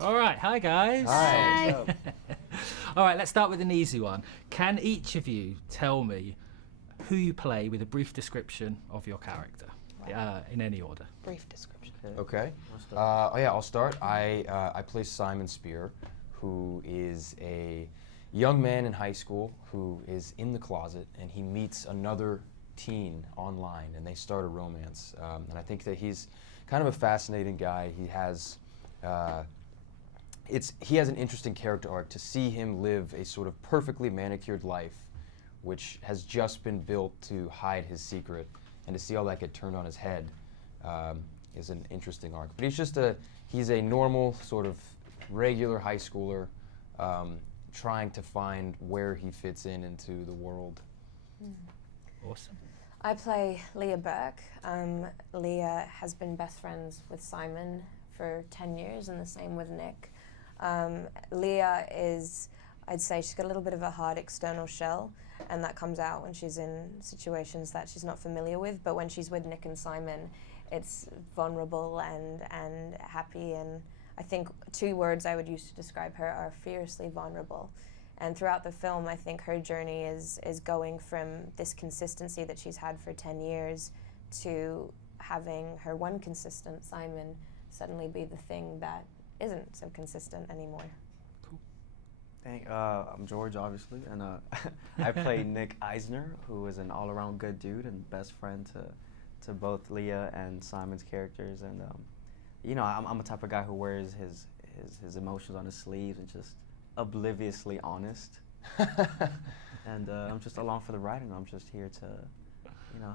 All right, hi guys. Hi. All right, let's start with an easy one. Can each of you tell me who you play with a brief description of your character, in any order? Brief description. Okay. I'll start. I play Simon Spier, who is a young man in high school who is in the closet, and he meets another teen online, and they start a romance. And I think that he's kind of a fascinating guy. He has an interesting character arc. To see him live a sort of perfectly manicured life, which has just been built to hide his secret, and to see all that get turned on his head is an interesting arc. But he's a normal, sort of regular high schooler trying to find where he fits into the world. Awesome. I play Leah Burke. Leah has been best friends with Simon for 10 years, and the same with Nick. Leah is, I'd say, she's got a little bit of a hard external shell, and that comes out when she's in situations that she's not familiar with. But when she's with Nick and Simon, it's vulnerable and happy. And I think 2 words I would use to describe her are fiercely vulnerable. And throughout the film, I think her journey is going from this consistency that she's had for 10 years to having her one consistent, Simon, suddenly be the thing that isn't so consistent anymore. Cool. I'm George, obviously, and I play Nick Eisner, who is an all-around good dude and best friend to both Leah and Simon's characters. And I'm a type of guy who wears his emotions on his sleeves and just obliviously honest. And I'm just along for the ride, and I'm just here to,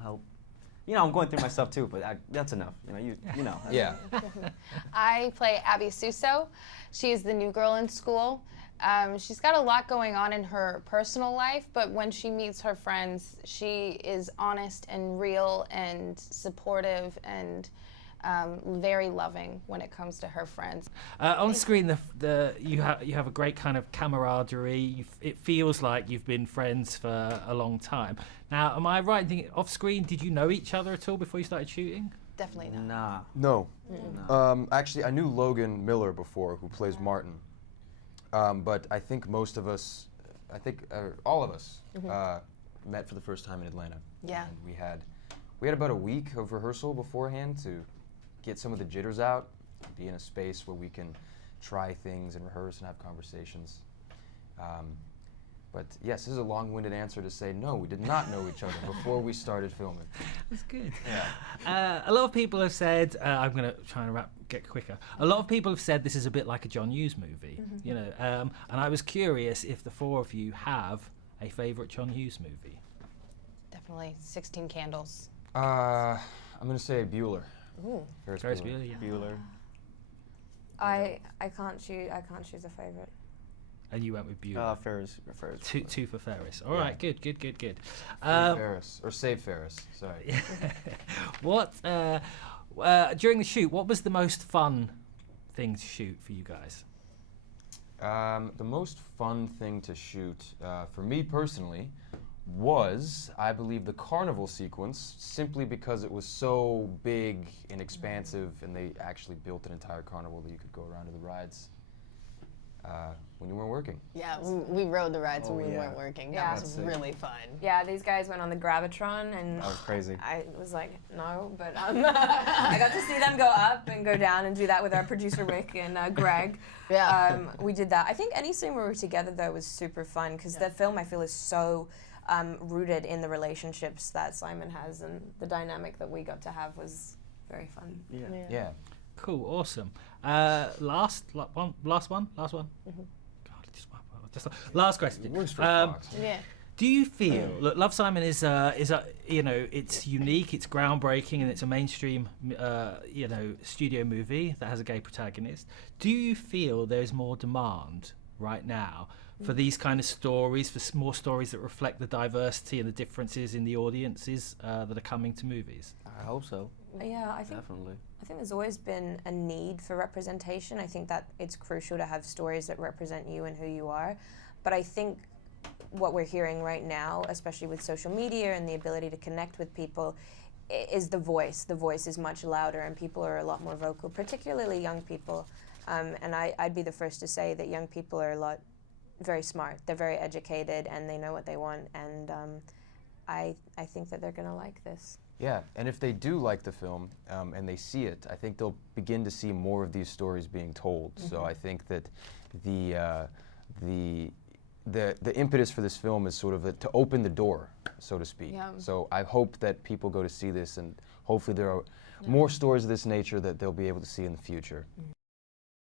help. I'm going through my stuff too, but that's enough. You know. Yeah. I play Abby Suso. She's the new girl in school. She's got a lot going on in her personal life, but when she meets her friends, she is honest and real and supportive and very loving when it comes to her friends. On screen, you have a great kind of camaraderie. It feels like you've been friends for a long time. Now, am I right in thinking off screen, did you know each other at all before you started shooting? Definitely not. Nah. No. Nah. Actually, I knew Logan Miller before, who plays Martin. But I think all of us met for the first time in Atlanta. Yeah. And we had about a week of rehearsal beforehand to get some of the jitters out, be in a space where we can try things and rehearse and have conversations. But yes, this is a long-winded answer to say no, we did not know each other before we started filming. That's good. Yeah. A lot of people have said, I'm going to try and get quicker. A lot of people have said this is a bit like a John Hughes movie, and I was curious if the 4 of you have a favourite John Hughes movie. Definitely 16 Candles. I'm going to say Bueller. Ooh. Ferris Bueller, yeah. Bueller. I can't choose a favorite. And you went with Bueller. Ferris. Two for Ferris. All right, good. Ferris, or Save Ferris, sorry. What, during the shoot, what was the most fun thing to shoot for you guys? The most fun thing to shoot, for me personally, was, I believe, the carnival sequence, simply because it was so big and expansive, and they actually built an entire carnival that you could go around to the rides when you weren't working. Yeah, we rode the rides when we yeah. weren't working. Yeah. That was really fun. Yeah, these guys went on the Gravitron, and That was crazy. I was like, no, but I got to see them go up and go down and do that with our producer Wyck and Greg. Yeah. We did that. I think any scene where we were together though was super fun, because the film, I feel, is so rooted in the relationships that Simon has, and the dynamic that we got to have was very fun. Yeah. Cool, awesome. Last one. Mm-hmm. Just last question. It works for Fox. Yeah. Do you feel, look, Love, Simon is it's unique, it's groundbreaking, and it's a mainstream, studio movie that has a gay protagonist. Do you feel there's more demand right now for these kind of stories, for more stories that reflect the diversity and the differences in the audiences that are coming to movies? I hope so. Yeah, I think there's always been a need for representation. I think that it's crucial to have stories that represent you and who you are. But I think what we're hearing right now, especially with social media and the ability to connect with people, is the voice. The voice is much louder, and people are a lot more vocal, particularly young people. And I'd be the first to say that young people are very smart. They're very educated, and they know what they want. And I think that they're going to like this. Yeah, and if they do like the film and they see it, I think they'll begin to see more of these stories being told. So I think that the impetus for this film is sort of to open the door, so to speak. Yeah. So I hope that people go to see this, and hopefully there are more stories of this nature that they'll be able to see in the future.